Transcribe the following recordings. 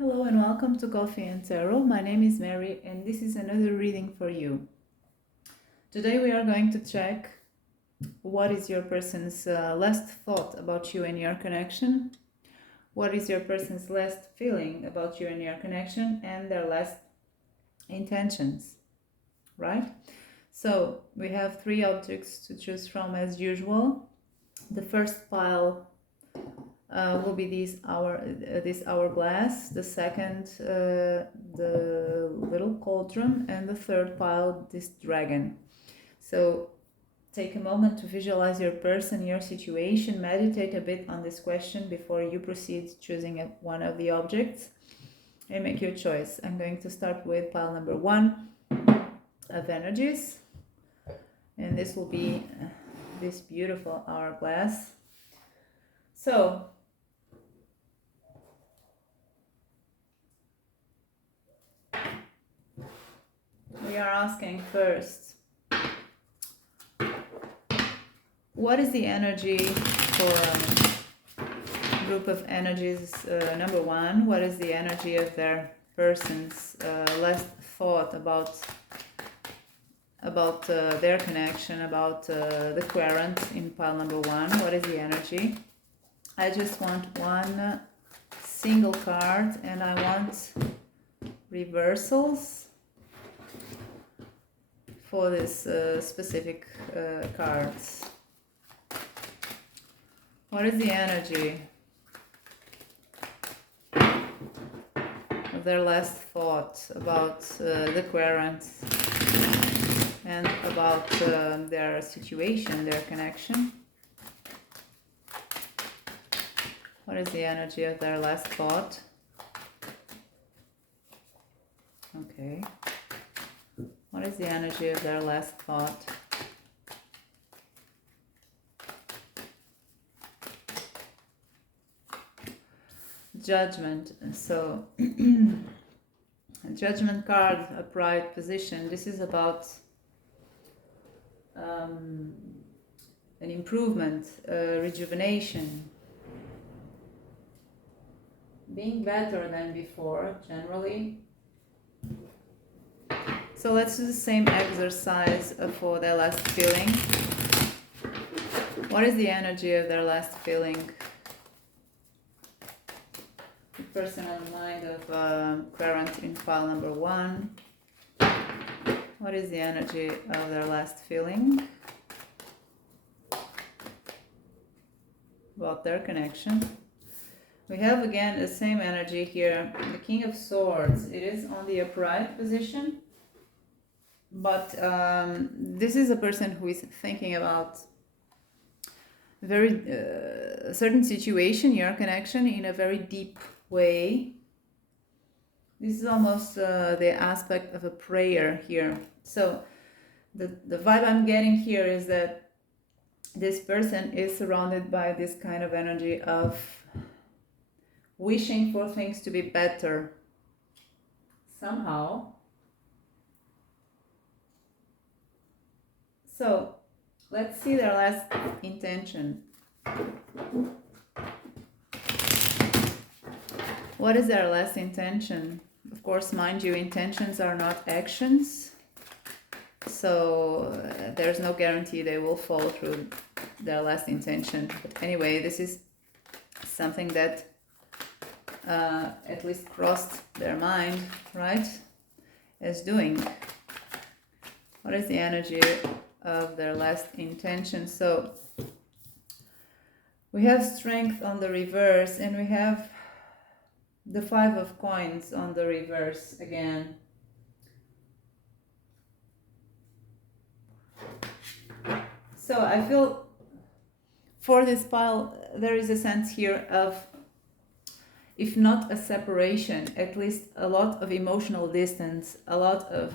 Hello and welcome to Coffee and Tarot. My name is Mary and this is another reading for you. Today we are going to check what is your person's last thought about you and your connection, what is your person's last feeling about you and your connection, and their last intentions, right? So we have three objects to choose from as usual. The first pile will be this hourglass, the second the little cauldron, and the third pile this dragon. So take a moment to visualize your person, your situation, meditate a bit on this question before you proceed choosing one of the objects and make your choice. I'm going to start with pile number 1 of energies, and this will be this beautiful hourglass. So we are asking first, what is the energy for group of energies number 1? What is the energy of their person's last thought about their connection, about the current in pile number 1? What is the energy? I just want one single card and I want reversals for this specific cards. What is the energy of their last thought about the current and about their situation, their connection? What is the energy of their last thought? Okay. What is the energy of their last thought? Judgment. So, Judgment card, upright position. This is about an improvement, rejuvenation, being better than before, generally. So let's do the same exercise for their last feeling. What is the energy of their last feeling? The person on mind of current in pile number 1. What is the energy of their last feeling about their connection? We have again the same energy here, the King of Swords. It is on the upright position, but this is a person who is thinking about very certain situation, your connection, in a very deep way. This is almost the aspect of a prayer here. So the vibe I'm getting here is that this person is surrounded by this kind of energy of wishing for things to be better somehow. So let's see their last intention. What is their last intention? Of course, mind you, intentions are not actions. So there's no guarantee they will follow through their last intention. But anyway, this is something that at least crossed their mind, right? As doing. What is the energy of their last intention? So we have strength on the reverse and we have the 5 of coins on the reverse again. So I feel for this pile there is a sense here of, if not a separation, at least a lot of emotional distance, a lot of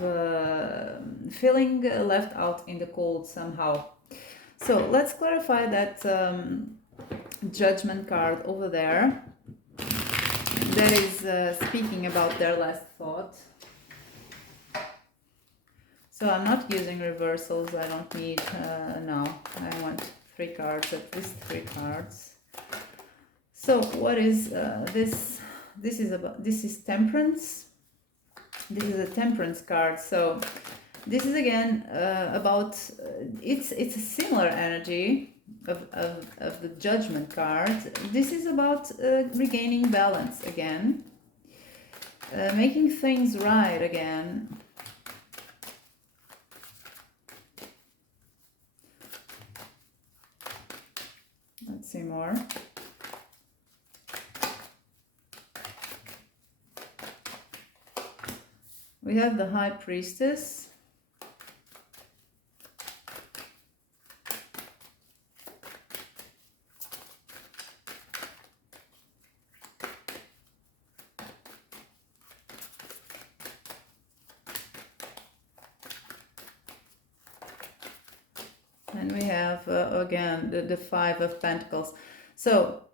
feeling left out in the cold somehow. So let's clarify that Judgment card over there that is speaking about their last thought. So I'm not using reversals, I don't need, no, I want 3 cards, at least 3 cards. So what is this this is temperance. This is a temperance card. So this is again about it's a similar energy of the judgment card. This is about regaining balance again, making things right again. Let's see more. We have the High Priestess. And we have, again, the Five of Pentacles. So,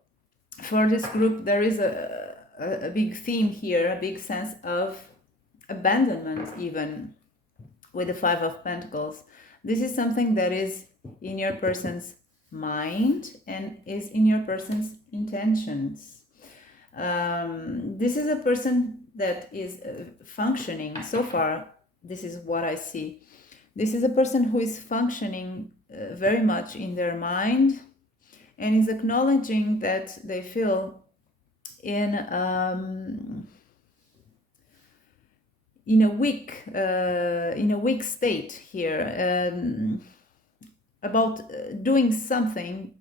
for this group, there is a big theme here, a big sense of abandonment, even with the Five of Pentacles. This is something that is in your person's mind and is in your person's intentions. This is a person that is functioning. So far, this is what I see. This is a person who is functioning very much in their mind and is acknowledging that they feel in a weak state here, about doing something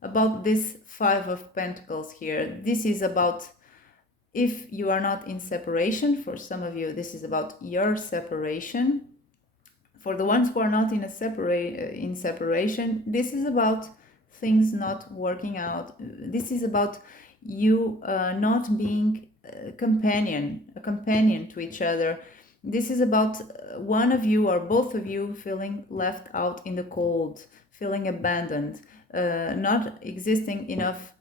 about this Five of Pentacles here. This is about, if you are not in separation, for some of you this is about your separation. For the ones who are not in separation, this is about things not working out. This is about you not being a companion to each other. This is about one of you or both of you feeling left out in the cold, feeling abandoned, not existing enough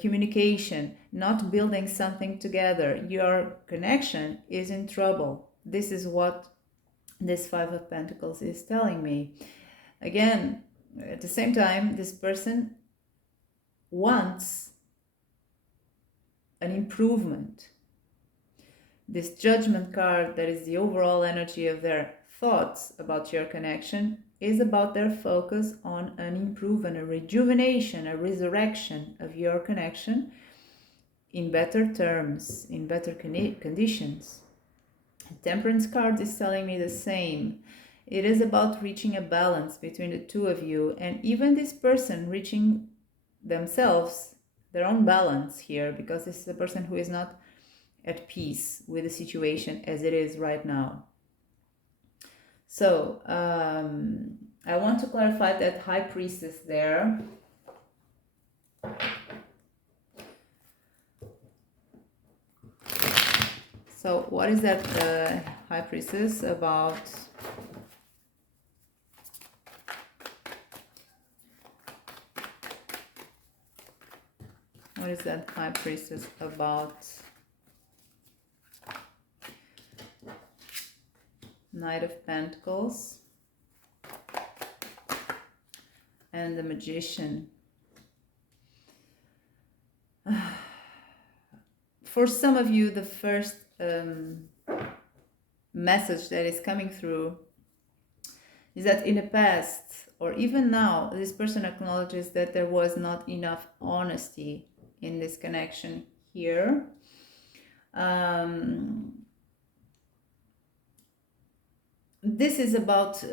communication, not building something together. Your connection is in trouble. This is what this Five of Pentacles is telling me. Again, at the same time, this person wants an improvement. This Judgment card, that is the overall energy of their thoughts about your connection, is about their focus on an improvement, a rejuvenation, a resurrection of your connection in better terms, in better conditions. Temperance card is telling me the same. It is about reaching a balance between the two of you, and even this person reaching themselves, their own balance here, because this is a person who is not at peace with the situation as it is right now. So I want to clarify that High Priestess there. So what is that High Priestess about? What is that High Priestess about? Knight of Pentacles and the Magician. For some of you, the first message that is coming through is that in the past, or even now, this person acknowledges that there was not enough honesty in this connection here. This is about,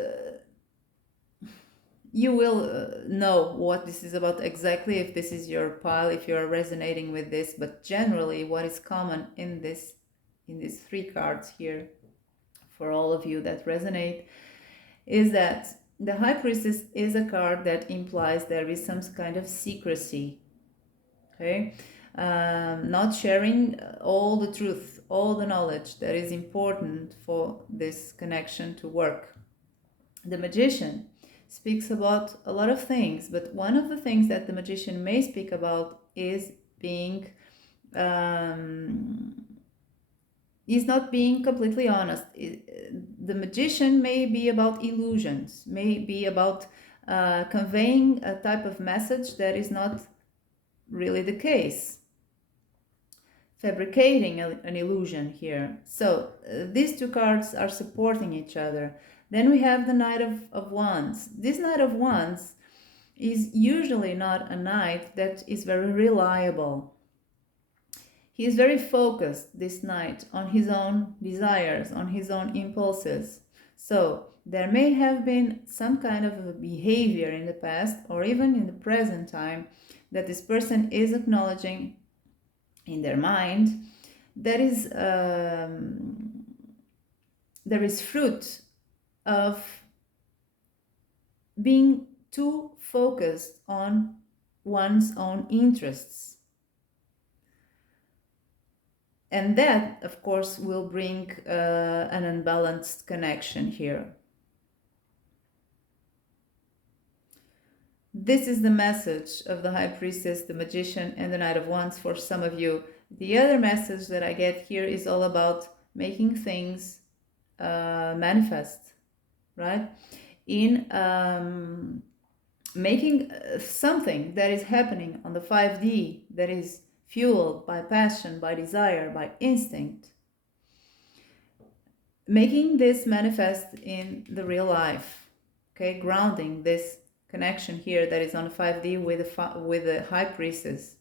you will know what this is about exactly if this is your pile, if you're resonating with this, but generally what is common in these three cards here, for all of you that resonate, is that the High Priestess is a card that implies there is some kind of secrecy, okay? Not sharing all the truth, all the knowledge that is important for this connection to work. The Magician speaks about a lot of things, but one of the things that the Magician may speak about is being is not being completely honest. The Magician may be about illusions, may be about conveying a type of message that is not really the case. fabricating an illusion here. So these two cards are supporting each other. Then we have the Knight of Wands. This Knight of Wands is usually not a knight that is very reliable. He is very focused, this knight, on his own desires, on his own impulses. So there may have been some kind of a behavior in the past or even in the present time that this person is acknowledging in their mind that there is fruit of being too focused on one's own interests. And that, of course, will bring an unbalanced connection here. This is the message of the High Priestess, the Magician, and the Knight of Wands for some of you. The other message that I get here is all about making things manifest, right? In making something that is happening on the 5D that is fueled by passion, by desire, by instinct. Making this manifest in the real life, okay? Grounding this connection here that is on 5D with the High Priestess.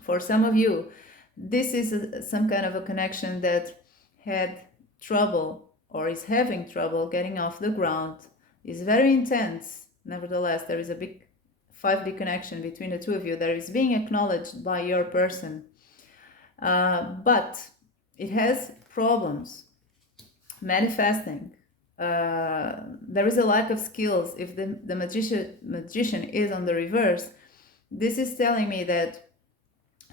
For some of you, this is some kind of a connection that had trouble or is having trouble getting off the ground. It's very intense. Nevertheless, there is a big 5D connection between the two of you that is being acknowledged by your person. But it has problems manifesting. There is a lack of skills. If the magician is on the reverse, this is telling me that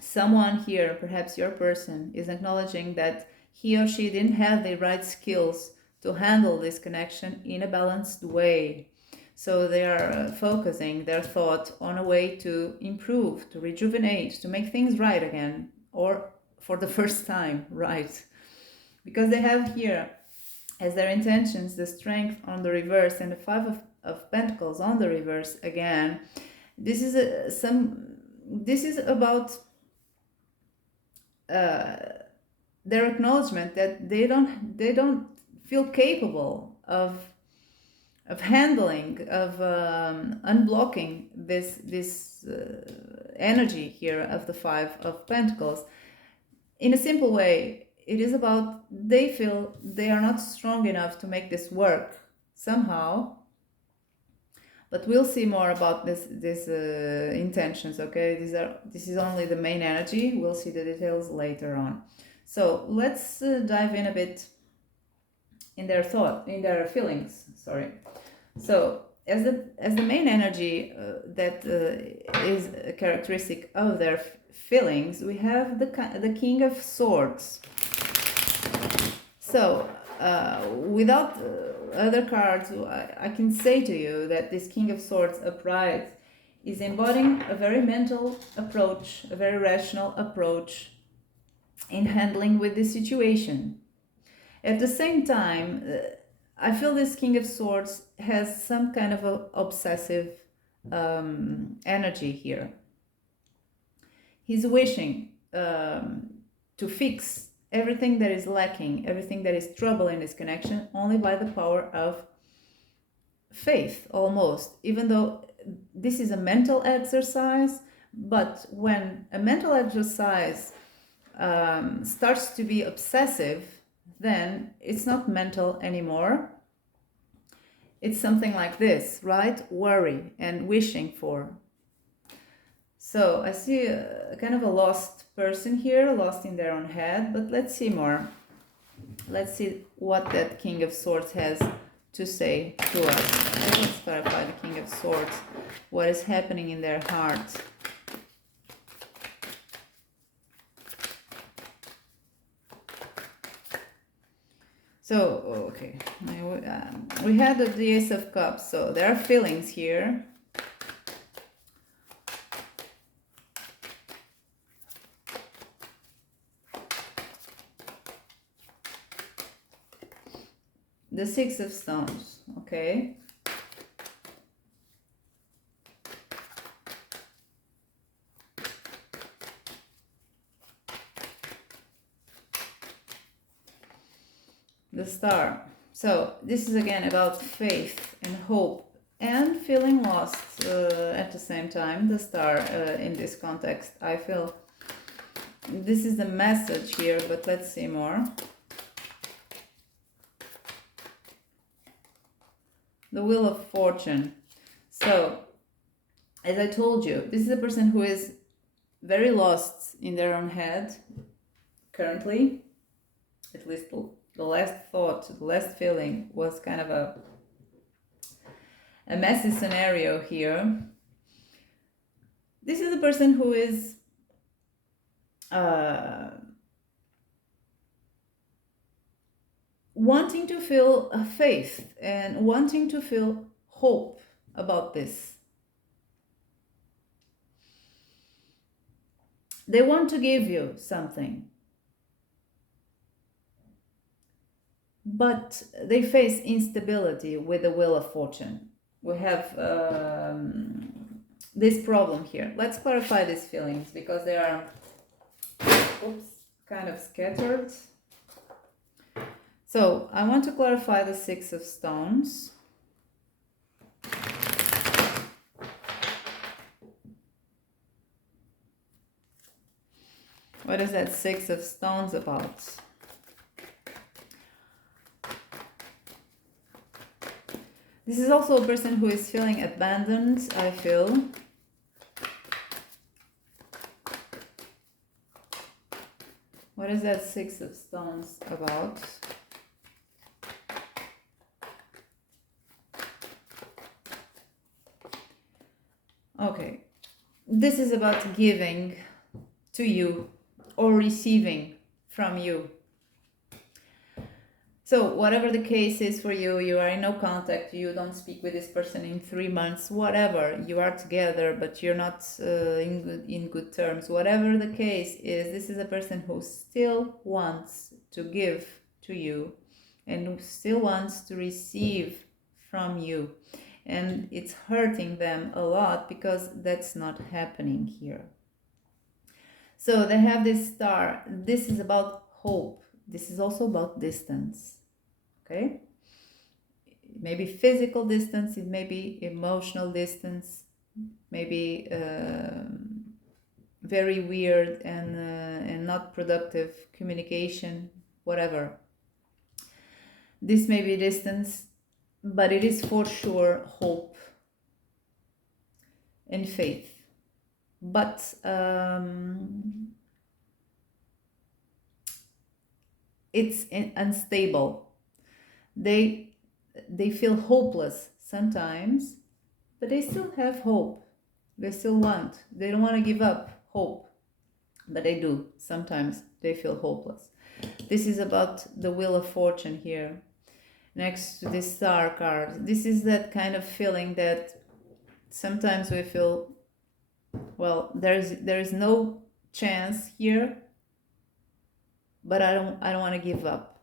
someone here, perhaps your person, is acknowledging that he or she didn't have the right skills to handle this connection in a balanced way. So they are focusing their thought on a way to improve, to rejuvenate, to make things right again, or for the first time, right? Because they have here as their intentions the Strength on the reverse and the Five of Pentacles on the reverse again. This is about their acknowledgement that they don't feel capable of handling, of unblocking this energy here of the Five of Pentacles. In a simple way, it is about they feel they are not strong enough to make this work somehow. But we'll see more about this intentions, okay? This is only the main energy. We'll see the details later on. So let's dive in a bit in their feelings. Sorry. So as the main energy that is a characteristic of their feelings, we have the King of Swords. So without other cards, I can say to you that this King of Swords upright is embodying a very mental approach, a very rational approach in handling with this situation. At the same time, I feel this King of Swords has some kind of a obsessive energy here. He's wishing to fix everything that is lacking, everything that is trouble in this connection, only by the power of faith, almost. Even though this is a mental exercise, but when a mental exercise starts to be obsessive, then it's not mental anymore. It's something like this, right? Worry and wishing for. So I see a kind of a lost person here, lost in their own head, but let's see more. Let's see what that King of Swords has to say to us. Let's clarify the King of Swords. What is happening in their heart? So, okay, we had the Ace of Cups, so there are feelings here. The Six of Stones, okay. the Star. So this is again about faith and hope and feeling lost at the same time. The Star in this context, I feel this is the message here, but let's see more. The Wheel of Fortune. So, as I told you, this is a person who is very lost in their own head currently. At least the last thought, the last feeling was kind of a messy scenario here. This is a person who is wanting to feel a faith and wanting to feel hope about this. They want to give you something, but they face instability with the Wheel of Fortune. We have this problem here. Let's clarify these feelings because they are kind of scattered. So I want to clarify the Six of Stones. What is that Six of Stones about? This is also a person who is feeling abandoned, I feel. What is that Six of Stones about? Okay, this is about giving to you or receiving from you. So whatever the case is for you, you are in no contact, you don't speak with this person in 3 months, whatever, you are together, but you're not in good terms. Whatever the case is, this is a person who still wants to give to you and who still wants to receive from you. And it's hurting them a lot because that's not happening here. So they have this Star. This is about hope. This is also about distance. Okay? Maybe physical distance, it may be emotional distance, maybe very weird and not productive communication, whatever. This may be distance, but it is for sure hope and faith. But it's unstable. They feel hopeless sometimes, but they still have hope. They still want. They don't want to give up hope, but they do. Sometimes they feel hopeless. This is about the Wheel of Fortune here, next to this Star card. This is that kind of feeling that sometimes we feel, well, there is no chance here, but I don't want to give up.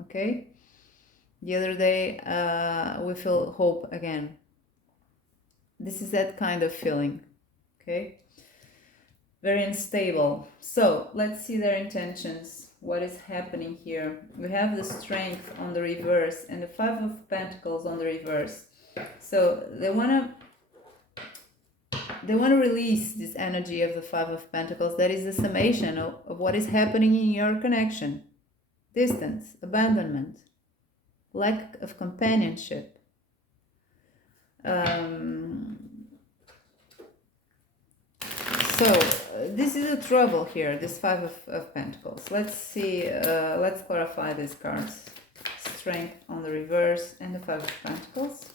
Okay? The other day, we feel hope again. This is that kind of feeling, okay? Very unstable. So, let's see their intentions. What is happening here? We have the Strength on the reverse and the Five of Pentacles on the reverse. So, they want to release this energy of the Five of Pentacles. That is the summation of what is happening in your connection. Distance, abandonment, lack of companionship. So this is a trouble here, this Five of Pentacles. Let's see, let's clarify these cards. Strength on the reverse and the Five of Pentacles.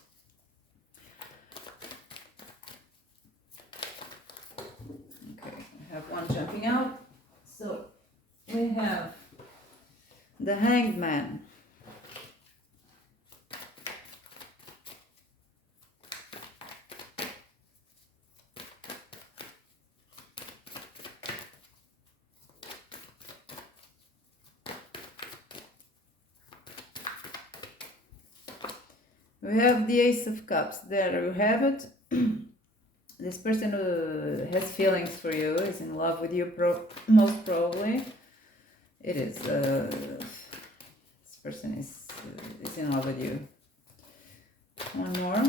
Okay, I have one jumping out. So we have the Hanged Man. We have the Ace of Cups. There you have it. This person who has feelings for you is in love with you, most probably. It is. It's person is in love with you. One more.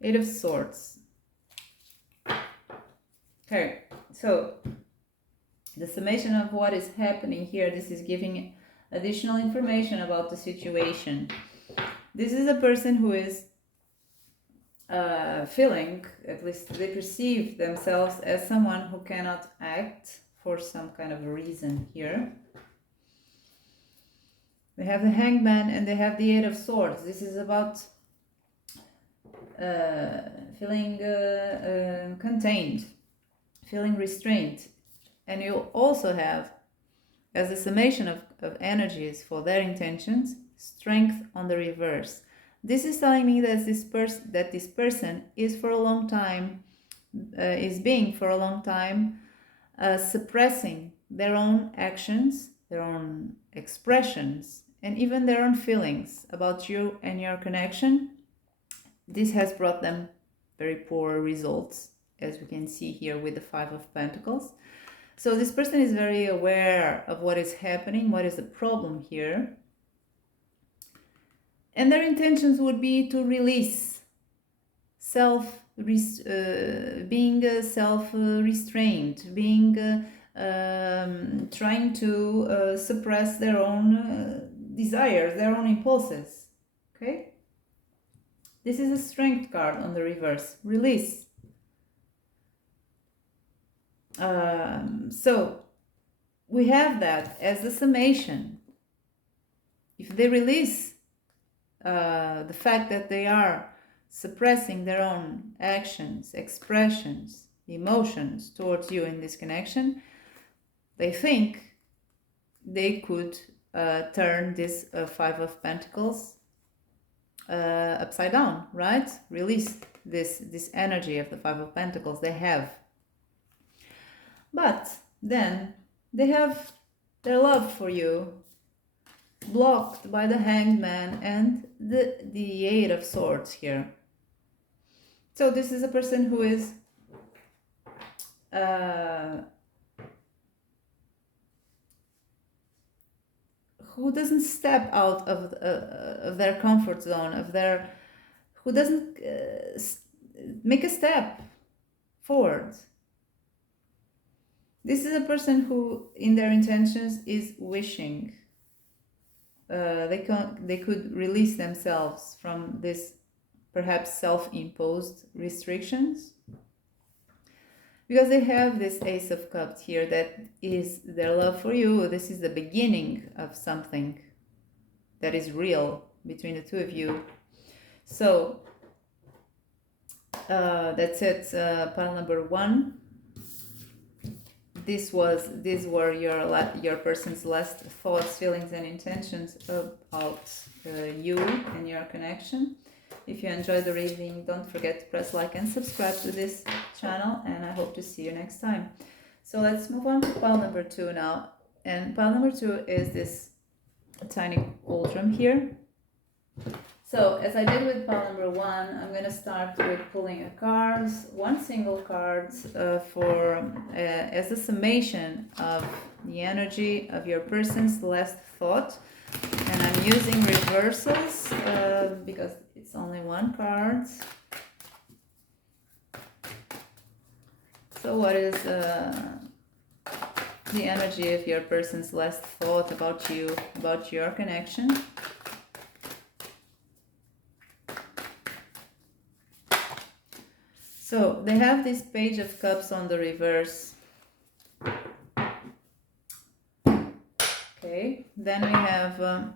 Eight of Swords. Okay, so the summation of what is happening here, this is giving additional information about the situation. This is a person who is feeling, at least they perceive themselves as someone who cannot act for some kind of reason here. They have the Hangman and they have the Eight of Swords. This is about feeling contained, feeling restrained. And you also have, as a summation of energies for their intentions, Strength on the reverse. This is telling me that this person is for a long time, suppressing their own actions, their own expressions, and even their own feelings about you and your connection. This has brought them very poor results, as we can see here with the Five of Pentacles. So this person is very aware of what is happening, what is the problem here. And their intentions would be to release, being self-restrained, being trying to suppress their own desires, their own impulses. Okay? This is a Strength card on the reverse. Release. So we have that as the summation. If they release the fact that they are suppressing their own actions, expressions, emotions towards you in this connection, they think they could turn this Five of Pentacles upside down, right? Release this energy of the Five of Pentacles they have. But then they have their love for you blocked by the Hangman and the Eight of Swords here. So this is a person who is who doesn't step out of their comfort zone, who doesn't make a step forward. This is a person who, in their intentions, is wishing they could release themselves from this perhaps self-imposed restrictions, because they have this Ace of Cups here that is their love for you. This is the beginning of something that is real between the two of you. So that's it, pile number one. These were your person's last thoughts, feelings, and intentions about you and your connection. If you enjoyed the reading, don't forget to press like and subscribe to this channel, and I hope to see you next time. So let's move on to pile number two now. And pile number two is this tiny cauldron here. So as I did with pile number one, I'm going to start with pulling a card, one single card as a summation of the energy of your person's last thought. And I'm using reversals because it's only one card. So what is the energy of your person's last thought about you, about your connection? So they have this Page of Cups on the reverse. Okay, then we have a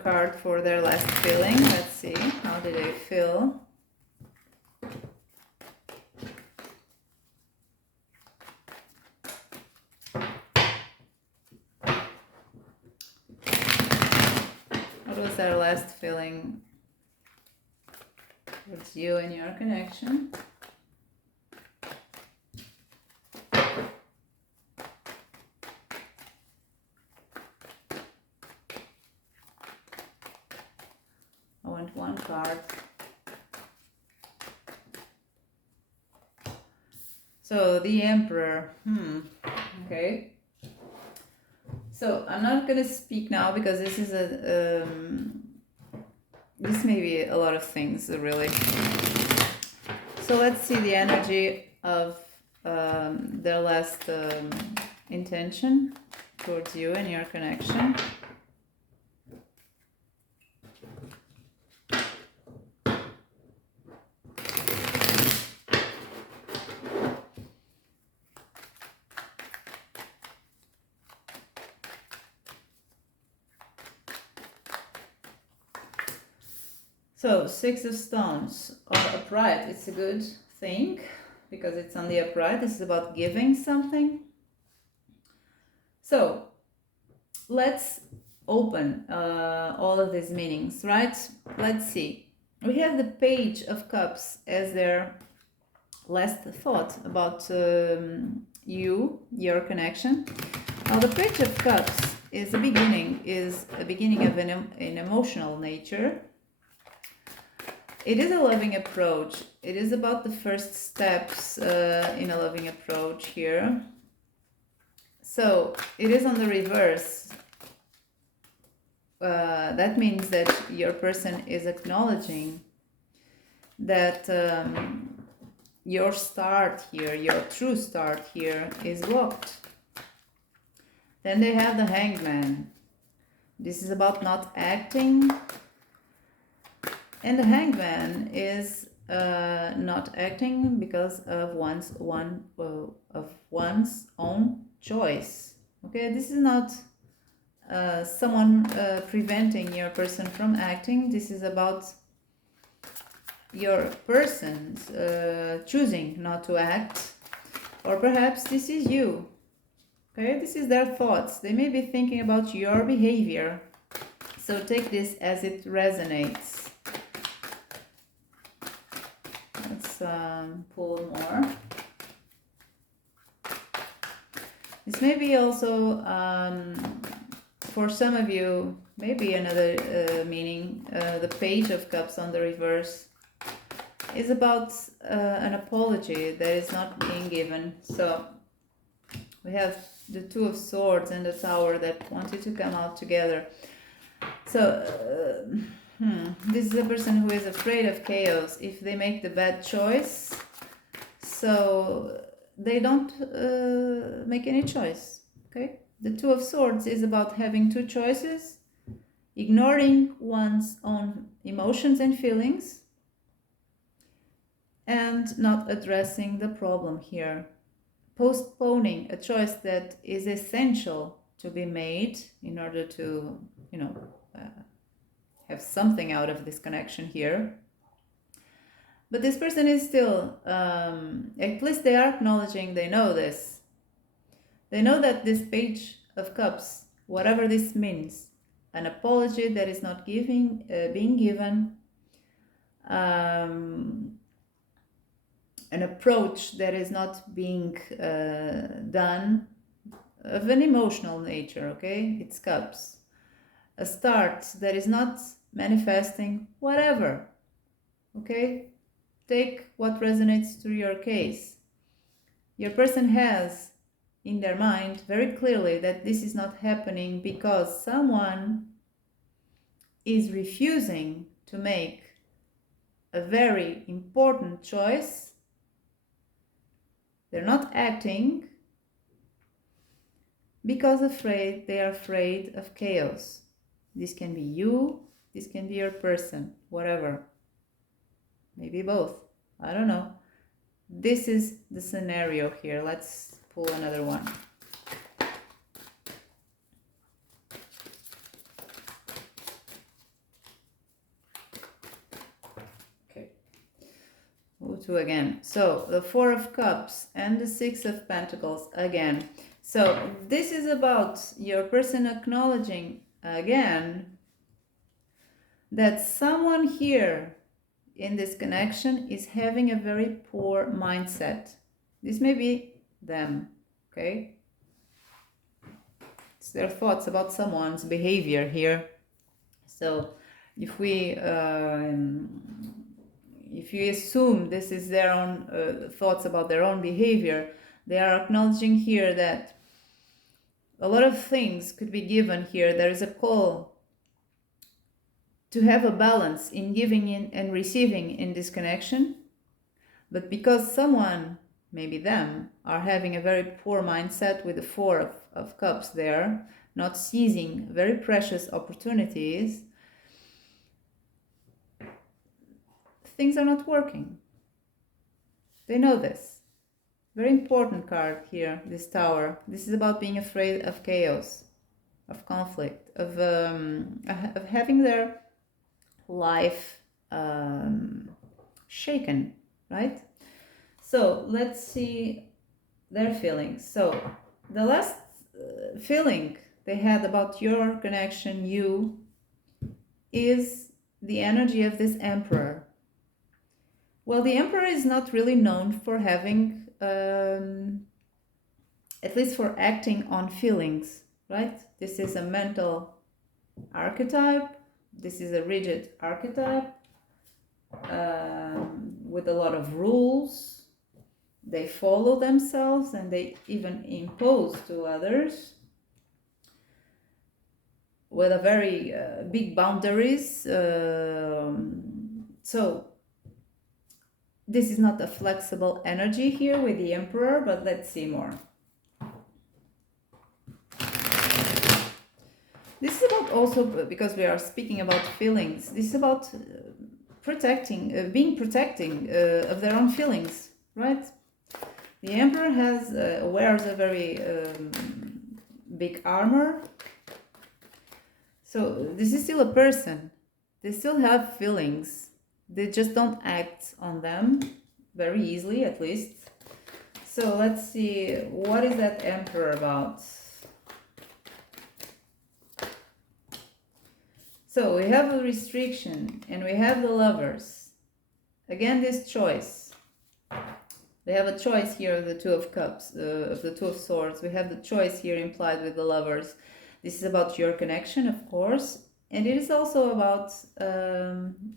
card for their last feeling. Let's see, how did they feel? What was their last feeling towards you and your connection? I want one card. So the Emperor. Okay. So I'm not gonna speak now because this is this may be a lot of things really. So let's see the energy of their last intention towards you and your connection. So, Six of Stones or upright, it's a good thing because it's on the upright. This is about giving something. So, let's open all of these meanings, right? Let's see. We have the Page of Cups as their last thought about you, your connection. Now, the Page of Cups is a beginning of an emotional nature. It is a loving approach. It is about the first steps in a loving approach here. So it is on the reverse. That means that your person is acknowledging that your start here, your true start here is blocked. Then they have the Hangman. This is about not acting. And the Hangman is not acting because of one's own choice. Okay, this is not someone preventing your person from acting. This is about your person's choosing not to act, or perhaps this is you. Okay, this is their thoughts. They may be thinking about your behavior. So take this as it resonates. Let's pull more. This may be also, for some of you, maybe another meaning. The Page of Cups on the reverse is about an apology that is not being given. So we have the Two of Swords and the Tower that wanted to come out together. So this is a person who is afraid of chaos if they make the bad choice. So they don't make any choice. Okay, the Two of Swords is about having two choices, ignoring one's own emotions and feelings, and not addressing the problem here, postponing a choice that is essential to be made in order to, have something out of this connection here. But this person is still, at least they are acknowledging, they know this. They know that this Page of Cups, whatever this means, an apology that is not being given, an approach that is not being done, of an emotional nature, okay? It's Cups. A start that is not manifesting, whatever, okay? Take what resonates to your case. Your person has in their mind very clearly that this is not happening because someone is refusing to make a very important choice. They're not acting because they are afraid of chaos. This can be you, this can be your person, whatever. Maybe both. I don't know. This is the scenario here. Let's pull another one. Okay. Move to again. So the Four of Cups and the Six of Pentacles again. So this is about your person acknowledging again that someone here in this connection is having a very poor mindset. This may be them, okay? It's their thoughts about someone's behavior here. So if we if you assume this is their own thoughts about their own behavior, they are acknowledging here that a lot of things could be given here. There is a call to have a balance in giving in and receiving in this connection. But because someone, maybe them, are having a very poor mindset with the Four of Cups there, not seizing very precious opportunities, things are not working. They know this. Very important card here, this Tower. This is about being afraid of chaos, of conflict, of having their life shaken, right? So let's see their feelings. So the last feeling they had about your connection, you, is the energy of this Emperor. Well, the Emperor is not really known for having, at least for acting on feelings, right? This is a mental archetype. This is a rigid archetype with a lot of rules. They follow themselves and they even impose to others with a very big boundaries. So this is not a flexible energy here with the Emperor, but let's see more. This is about also, because we are speaking about feelings, this is about protecting, being protecting of their own feelings, right? The Emperor has wears a very big armor. So this is still a person. They still have feelings. They just don't act on them very easily, at least. So let's see, what is that Emperor about? So we have a restriction and we have the Lovers. Again, this choice. They have a choice here of the Two of Cups, of the Two of Swords. We have the choice here implied with the Lovers. This is about your connection, of course. And it is also about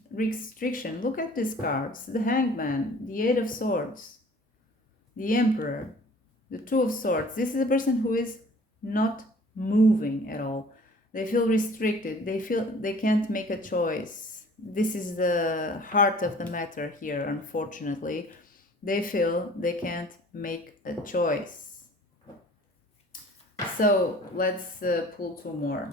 restriction. Look at these cards. The Hangman, the Eight of Swords, the Emperor, the Two of Swords. This is a person who is not moving at all. They feel restricted. They feel they can't make a choice. This is the heart of the matter here, unfortunately. They feel they can't make a choice. So let's pull two more.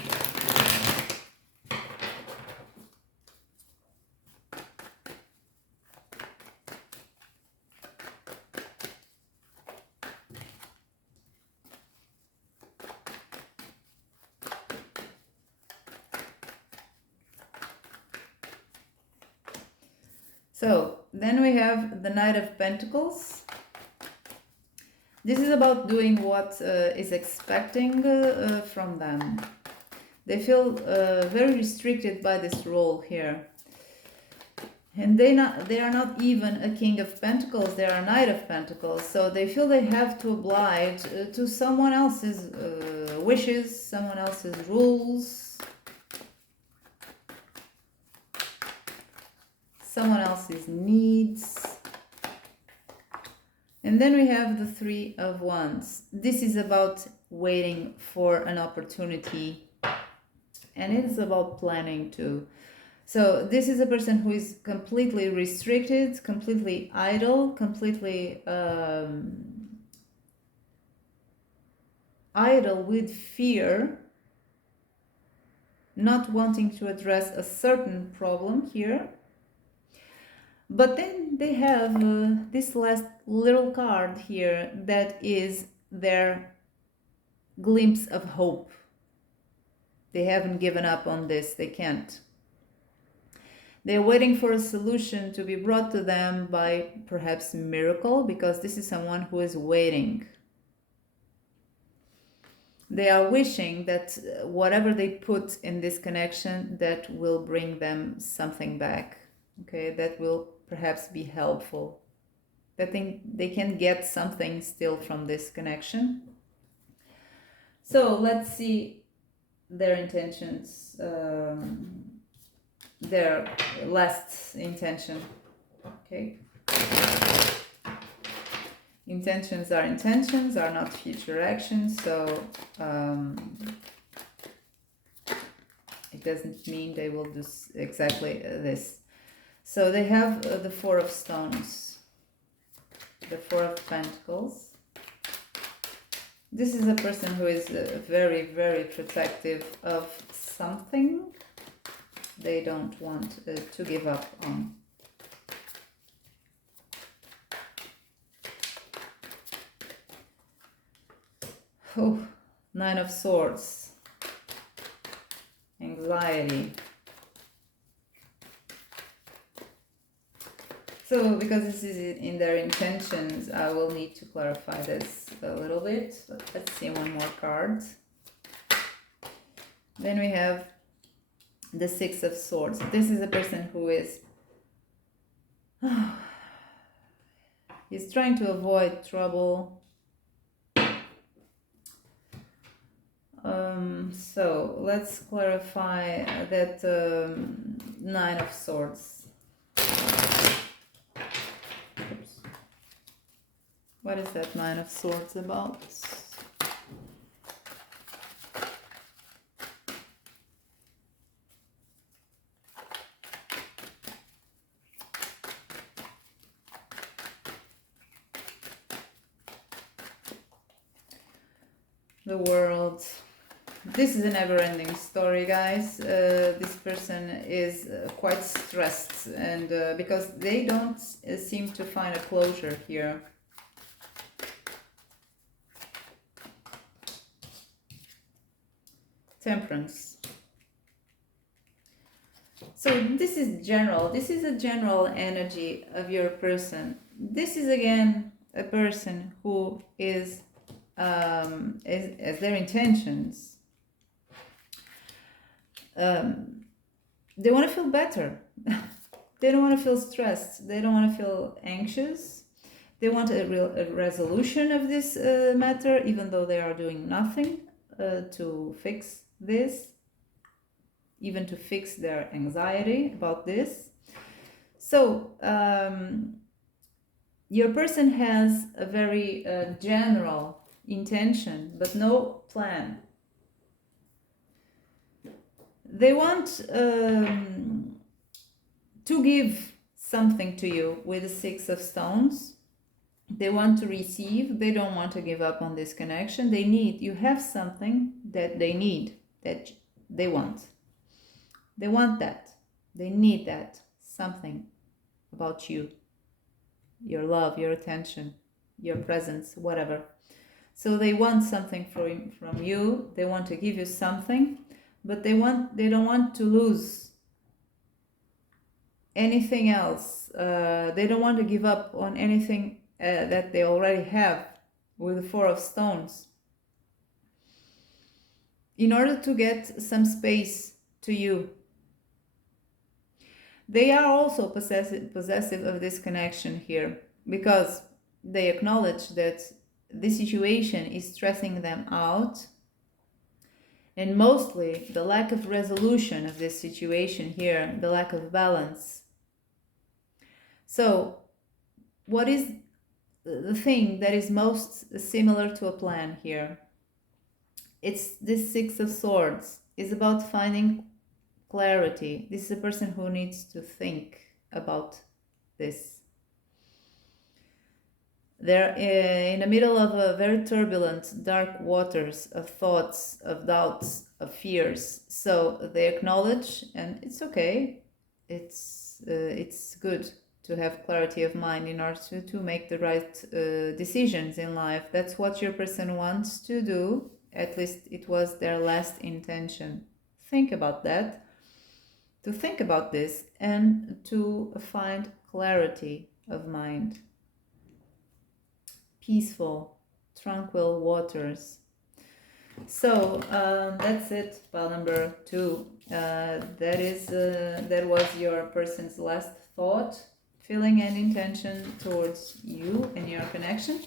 So then we have the Knight of Pentacles. This is about doing what is expecting from them. They feel very restricted by this role here. And they are not even a King of Pentacles, they are a Knight of Pentacles. So they feel they have to oblige to someone else's wishes, someone else's rules, someone else's needs. And then we have the Three of Wands. This is about waiting for an opportunity, and it is about planning too. So this is a person who is completely restricted, completely idle, completely idle with fear, not wanting to address a certain problem here. But then they have this last little card here that is their glimpse of hope. They haven't given up on this. They can't. They're waiting for a solution to be brought to them by perhaps miracle, because this is someone who is waiting. They are wishing that whatever they put in this connection, that will bring them something back. Okay, that will perhaps be helpful. That they can get something still from this connection. So let's see their intentions, their last intention. Okay. Intentions are not future actions, so it doesn't mean they will do exactly this. So they have the Four of Stones, the Four of Pentacles. This is a person who is very, very protective of something they don't want to give up on. Oh, Nine of Swords. Anxiety. So, because this is in their intentions, I will need to clarify this a little bit. But let's see one more card. Then we have the Six of Swords. This is a person who is he's trying to avoid trouble. So let's clarify that Nine of Swords. Oops. What is that Nine of Swords about? The World. This is a never-ending story, guys. This person is quite stressed, and because they don't seem to find a closure here. Temperance. So this is general. This is a general energy of your person. This is again a person who is as their intentions. They want to feel better. They don't want to feel stressed. They don't want to feel anxious. They want a resolution of this matter, even though they are doing nothing to fix this, even to fix their anxiety about this. So your person has a very general intention, but no plan. They want to give something to you with the Six of Stones. They want to receive. They don't want to give up on this connection. They need, you have something that they need, that they want. They want that. They need that. Something about you. Your love, your attention, your presence, whatever. So they want something from you. They want to give you something. But they don't want to lose anything else. They don't want to give up on anything that they already have with the Four of Stones. In order to get some space to you. They are also possessive of this connection here, because they acknowledge that this situation is stressing them out. And mostly the lack of resolution of this situation here, the lack of balance. So what is the thing that is most similar to a plan here? It's this Six of Swords. It's about finding clarity. This is a person who needs to think about this. They're in the middle of a very turbulent, dark waters of thoughts, of doubts, of fears. So they acknowledge, and it's okay. It's good to have clarity of mind in order to make the right decisions in life. That's what your person wants to do. At least it was their last intention. Think about that. To think about this and to find clarity of mind. Peaceful, tranquil waters. So that's it, pile number 2. That was your person's last thought, feeling, and intention towards you and your connection.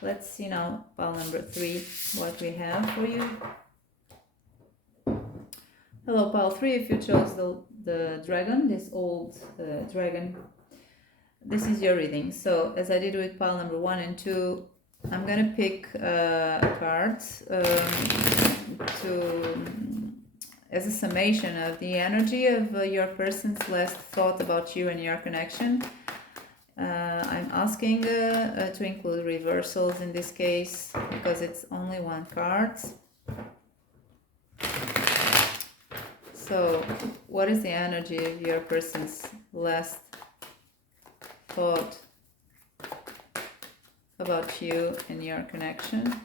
Let's see now, pile number 3, what we have for you. Hello, pile 3. If you chose the dragon, this old dragon. this is your reading. So as I did with pile number 1 and 2, I'm gonna pick a card to as a summation of the energy of your person's last thought about you and your connection. I'm asking to include reversals in this case because it's only one card. So, what is the energy of your person's last thought about you and your connection?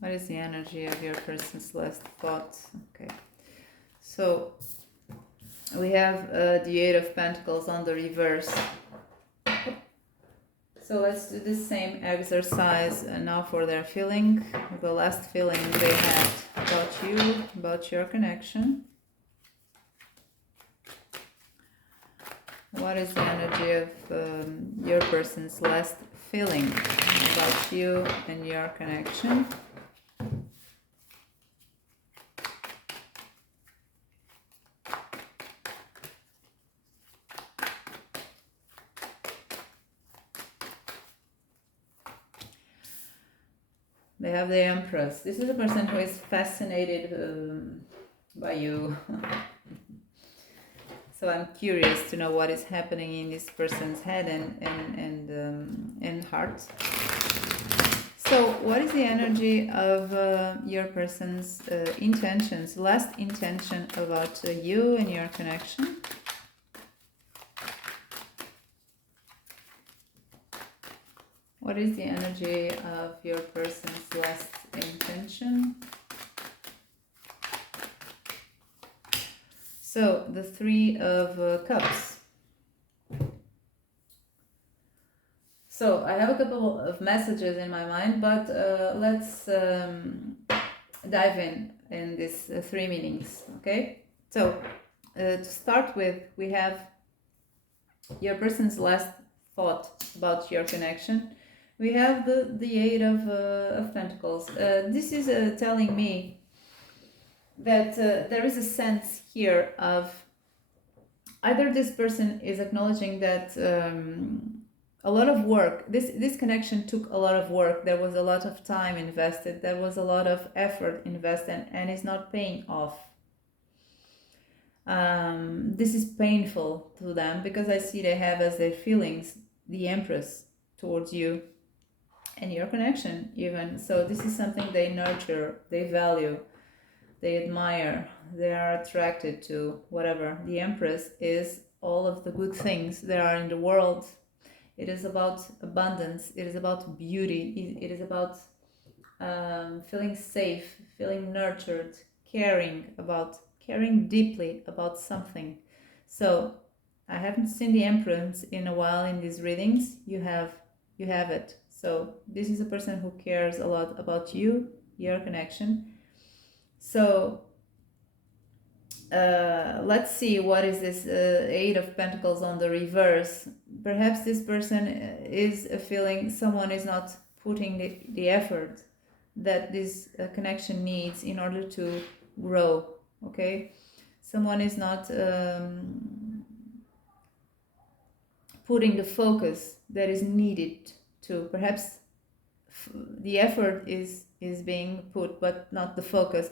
What is the energy of your person's last thought? Okay. So, we have the Eight of Pentacles on the reverse. So let's do the same exercise now for their feeling, the last feeling they had about you, about your connection. What is the energy of your person's last feeling about you and your connection? They have the Empress. This is a person who is fascinated by you. So I'm curious to know what is happening in this person's head and heart. So what is the energy of your person's intentions, last intention about you and your connection? What is the energy of your person's last intention? So, the Three of Cups. So, I have a couple of messages in my mind, but let's dive in these three meanings, okay? So, to start with, we have your person's last thought about your connection. We have the Eight of Pentacles. This is telling me that there is a sense here of either this person is acknowledging that a lot of work, this connection took a lot of work, there was a lot of time invested, there was a lot of effort invested, and it's not paying off. This is painful to them because I see they have as their feelings the Empress towards you and your connection even. So this is something they nurture, they value, they admire, they are attracted to, whatever. The Empress is all of the good things there are in the world. It is about abundance, it is about beauty, it is about feeling safe, feeling nurtured, caring deeply about something. So I haven't seen the Empress in a while in these readings. You have it. So this is a person who cares a lot about you, your connection. So let's see, what is this Eight of Pentacles on the reverse? Perhaps this person is feeling someone is not putting the effort that this connection needs in order to grow, okay? Someone is not putting the focus that is needed to, perhaps the effort is being put but not the focus.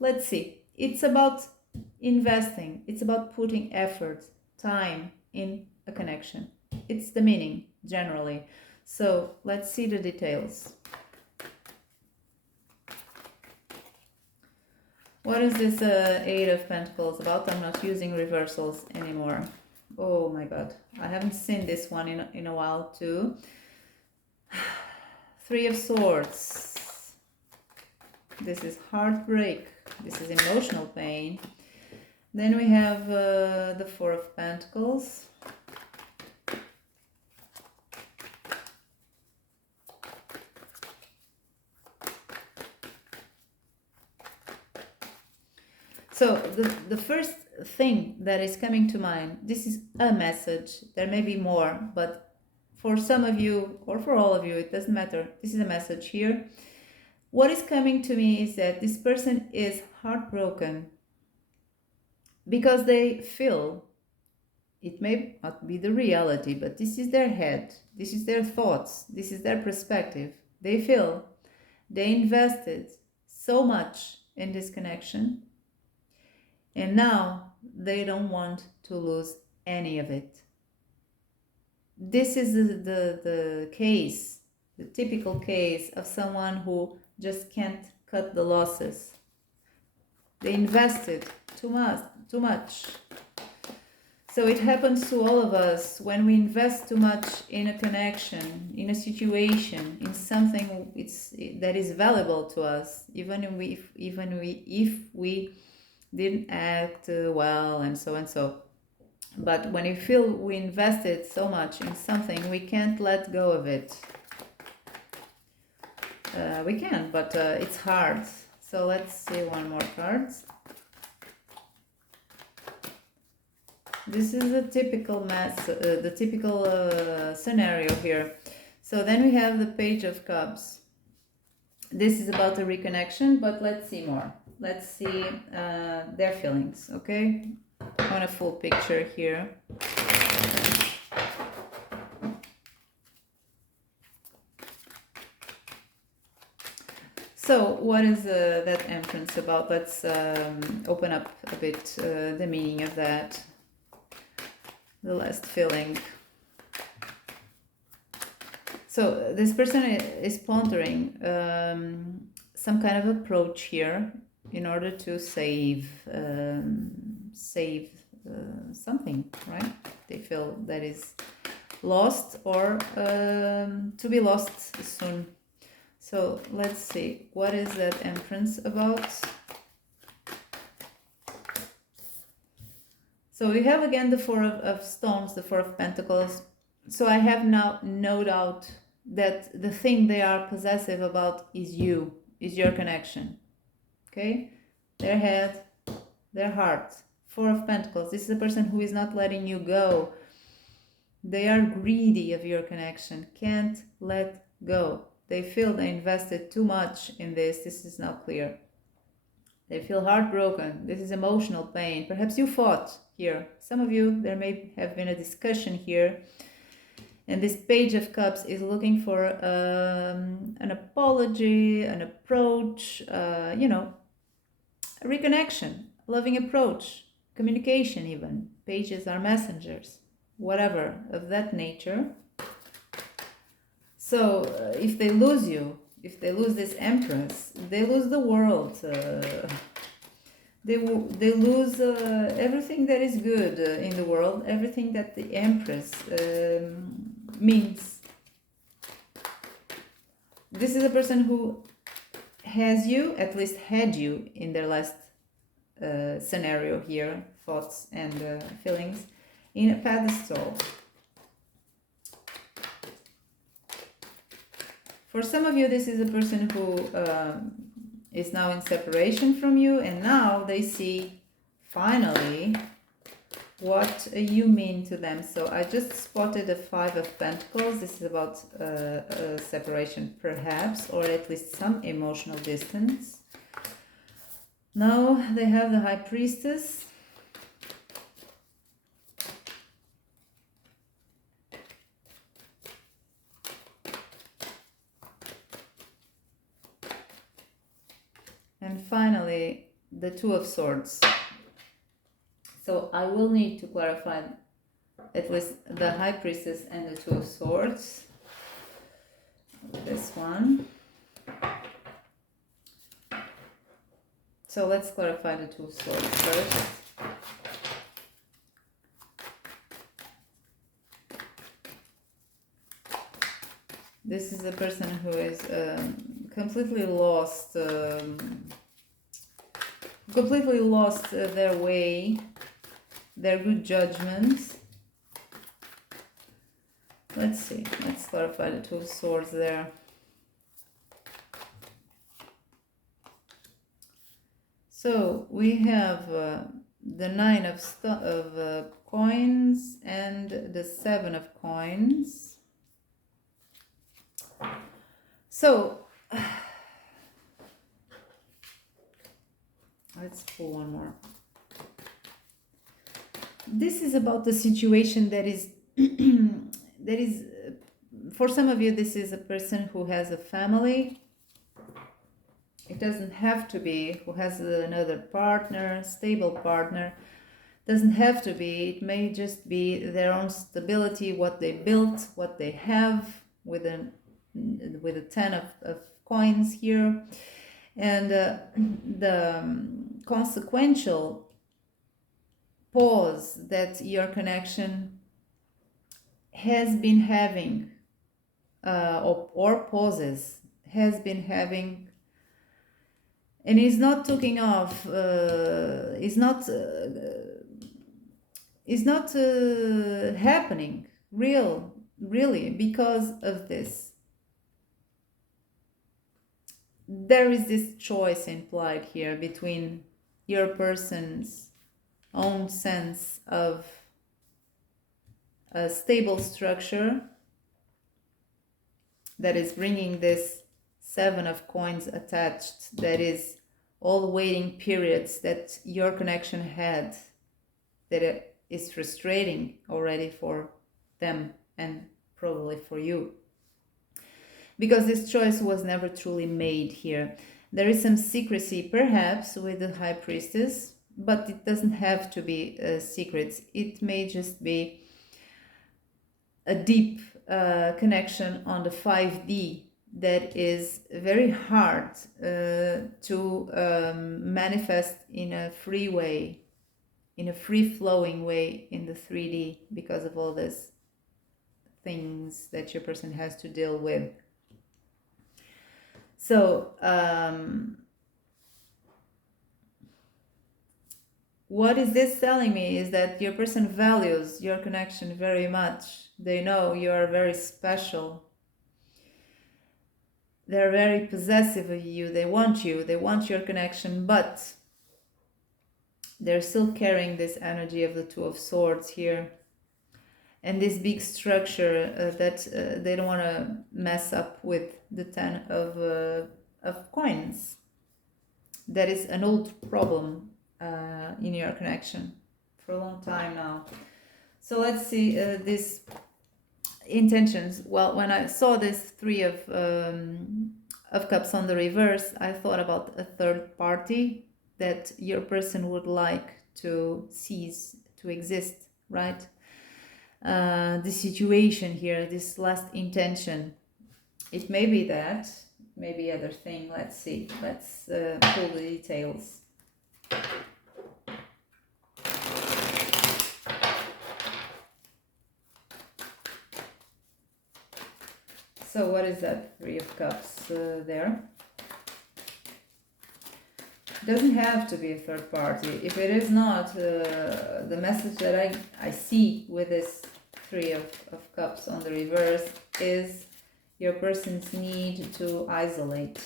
Let's see, it's about investing, it's about putting effort, time in a connection. It's the meaning generally. So let's see the details. What is this Eight of Pentacles about? I'm not using reversals anymore. Oh my god, I haven't seen this one in a while too. Three of Swords. This is heartbreak. This is emotional pain. Then we have the Four of Pentacles. So the first thing that is coming to mind, this is a message. There may be more, but for some of you or for all of you, it doesn't matter. This is a message here. What is coming to me is that this person is heartbroken because they feel, it may not be the reality, but this is their head, this is their thoughts, this is their perspective. They feel they invested so much in this connection, and now they don't want to lose any of it. This is the case, the typical case of someone who just can't cut the losses. They invested too much. So it happens to all of us when we invest too much in a connection, in a situation, in something that is valuable to us, even if we didn't act well and so and so. But when we feel we invested so much in something, we can't let go of it. We can, but it's hard. So let's see one more card. This is a typical scenario here. So then we have the Page of Cups. This is about a reconnection, but let's see more. Let's see their feelings, okay? On a full picture here. So what is that Empress about? Let's open up a bit the meaning of that. The last feeling. So this person is pondering some kind of approach here in order to save something, right? They feel that is lost or to be lost soon. So let's see, what is that Empress about? So we have again the Four of Stones, the Four of Pentacles. So I have now no doubt that the thing they are possessive about is you, is your connection. Okay? Their head, their heart. Four of Pentacles. This is a person who is not letting you go. They are greedy of your connection, can't let go. They feel they invested too much in this. This is now clear. They feel heartbroken. This is emotional pain. Perhaps you fought here. Some of you, there may have been a discussion here. And this Page of Cups is looking for an apology, an approach, a reconnection, loving approach, communication even. Pages are messengers, whatever of that nature. So if they lose you, if they lose this Empress, they lose the world. They lose everything that is good in the world, everything that the Empress means. This is a person who has you, at least had you in their last scenario here, thoughts and feelings, in a pedestal. For some of you, this is a person who is now in separation from you, and now they see, finally, what you mean to them. So I just spotted a Five of Pentacles. This is about separation, perhaps, or at least some emotional distance. Now they have the High Priestess. And finally, the Two of Swords. So I will need to clarify at least the High Priestess and the Two of Swords. This one. So let's clarify the Two of Swords first. This is a person who is completely lost their way, their good judgments. Let's see, let's clarify the Two of Swords there. So we have the Nine of Coins and the Seven of Coins. So let's pull one more. This is about the situation that is that is for some of you, this is a person who has a family. It doesn't have to be who has another partner, stable partner. Doesn't have to be. It may just be their own stability, what they built, what they have, with a 10 of coins here. And the consequential pause that your connection has been having, or pauses has been having, and is not taking off, is not happening really because of this. There is this choice implied here between your person's own sense of a stable structure that is bringing this 7 of coins attached, that is all waiting periods that your connection had, that it is frustrating already for them and probably for you, because this choice was never truly made here. There is some secrecy perhaps with the High Priestess, but it doesn't have to be secrets. It may just be a deep connection on the 5D that is very hard to manifest in a free way, in a free-flowing way in the 3D, because of all these things that your person has to deal with. So what is this telling me is that your person values your connection very much. They know you are very special. They're very possessive of you. They want your connection, but they're still carrying this energy of the 2 of Swords here. And this big structure that they don't want to mess up with the 10 of coins. That is an old problem in your connection for a long time now. So let's see these intentions. Well, when I saw this 3 of Cups on the reverse, I thought about a third party that your person would like to cease to exist, right? The situation here, this last intention, it may be that, maybe other thing. Let's see. Let's pull the details. So what is that 3 of Cups there? Doesn't have to be a third party. If it is not, the message that I see with this 3 of Cups on the reverse is your person's need to isolate,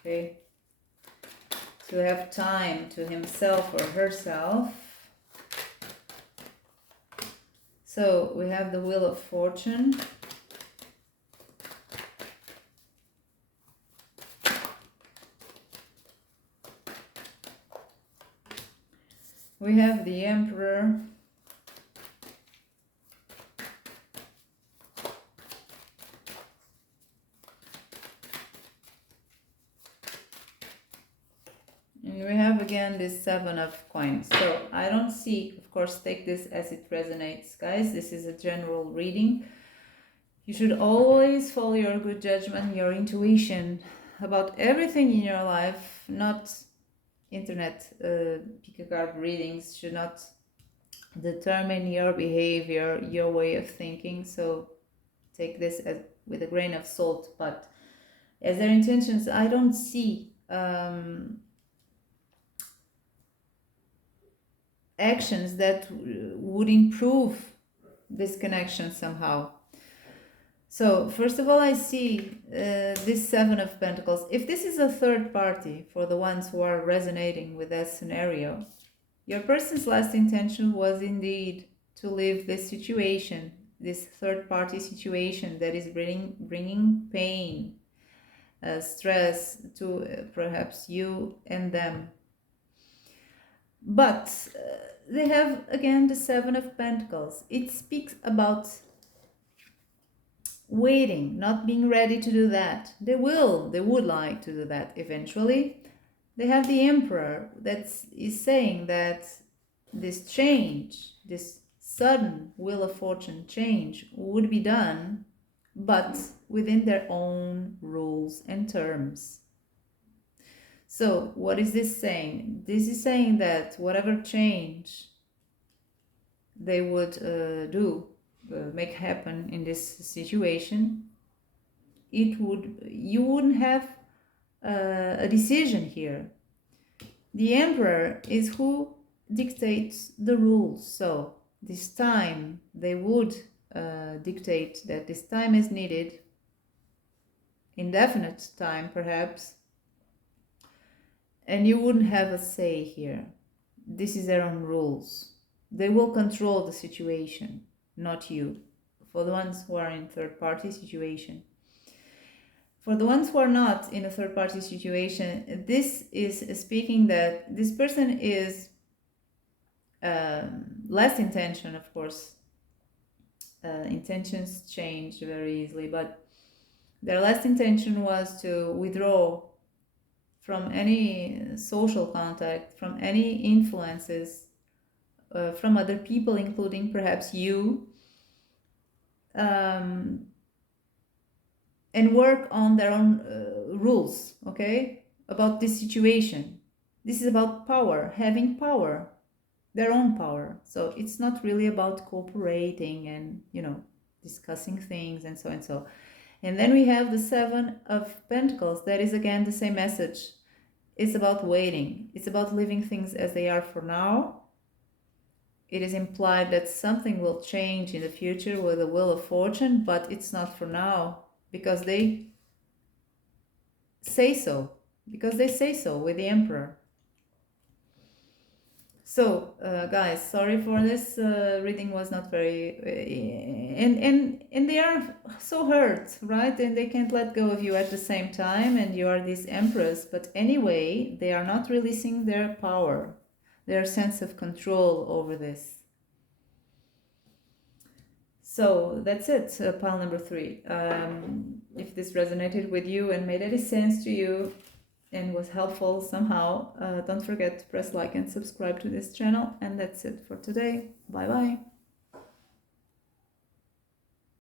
okay? To have time to himself or herself. So we have the Wheel of Fortune. We have the Emperor. And we have again this 7 of coins. So I don't see, of course, take this as it resonates, guys. This is a general reading. You should always follow your good judgment, your intuition about everything in your life. Not internet pick a card readings should not determine your behavior, your way of thinking. So take this as with a grain of salt. But as their intentions, I don't see actions that would improve this connection somehow. So first of all, I see this 7 of Pentacles. If this is a third party, for the ones who are resonating with that scenario, your person's last intention was indeed to leave this situation, this third party situation that is bringing pain, stress to perhaps you and them. But they have again the Seven of Pentacles. It speaks about waiting, not being ready to do that. They would like to do that eventually. They have the Emperor that is saying that this change, this sudden wheel of fortune change would be done, but within their own rules and terms. So what is this saying? This is saying that whatever change they would make happen in this situation, you wouldn't have a decision here. The Emperor is who dictates the rules. So this time they would dictate that this time is needed, indefinite time perhaps, and you wouldn't have a say here. This is their own rules. They will control the situation, not you. For the ones who are in third party situation. For the ones who are not in a third party situation, this is speaking that this person is less intention, of course. Intentions change very easily, but their last intention was to withdraw from any social contact, from any influences from other people, including perhaps you, and work on their own rules, okay, about this situation. This is about power, having power, their own power. So it's not really about cooperating and, discussing things and so and so. And then we have the Seven of Pentacles. That is again the same message. It's about waiting. It's about leaving things as they are for now. It is implied that something will change in the future with the Wheel of Fortune, but it's not for now because they say so. Because they say so with the Emperor. So, guys, sorry for this. Reading was not very, and they are so hurt, right? And they can't let go of you at the same time, and you are this Empress. But anyway, they are not releasing their power, their sense of control over this. So that's it, pile number 3. If this resonated with you and made any sense to you, and was helpful somehow, don't forget to press like and subscribe to this channel. And that's it for today. Bye bye.